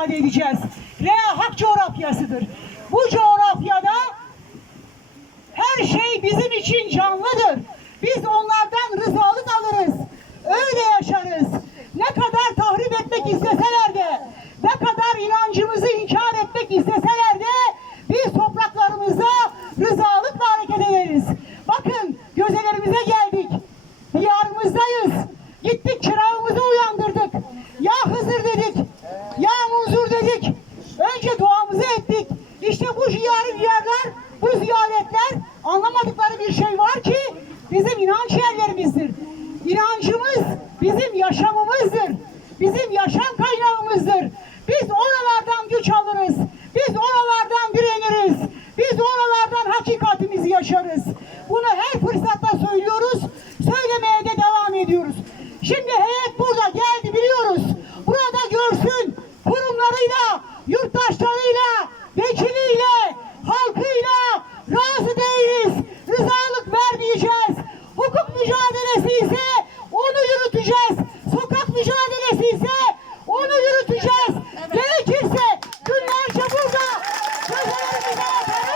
ifade edeceğiz. Rea hak coğrafyasıdır. Bu coğrafyada her şey bizim için canlıdır. Biz onlardan rızalık alırız. Öyle yaşarız. Ne kadar tahrip etmek isteseler de, ne kadar inancımızı inkar etmek isteseler de biz topraklarımıza rızalıkla hareket ederiz. Bakın gözelerimize geldik. Diyarımızdayız. Gittik çırağımızı uyandırdık. Ya Hızır dedik. yaptıkları bir şey var ki bizim inanç yerlerimizdir. İnancımız bizim yaşamımızdır. Bizim yaşam kaynağımızdır. Biz oralardan güç alırız. Biz oralardan direniriz. Biz oralardan hakikatimizi yaşarız. Bunu her fırsatta söylüyoruz. Söylemeye de devam ediyoruz. Şimdi heyet burada geldi biliyoruz. Burada görsün kurumlarıyla yurttaşlar yürüteceğiz. Sokak mücadelesi ise onu yürüteceğiz. Evet. Gerekirse günlerce burada çözümlerimize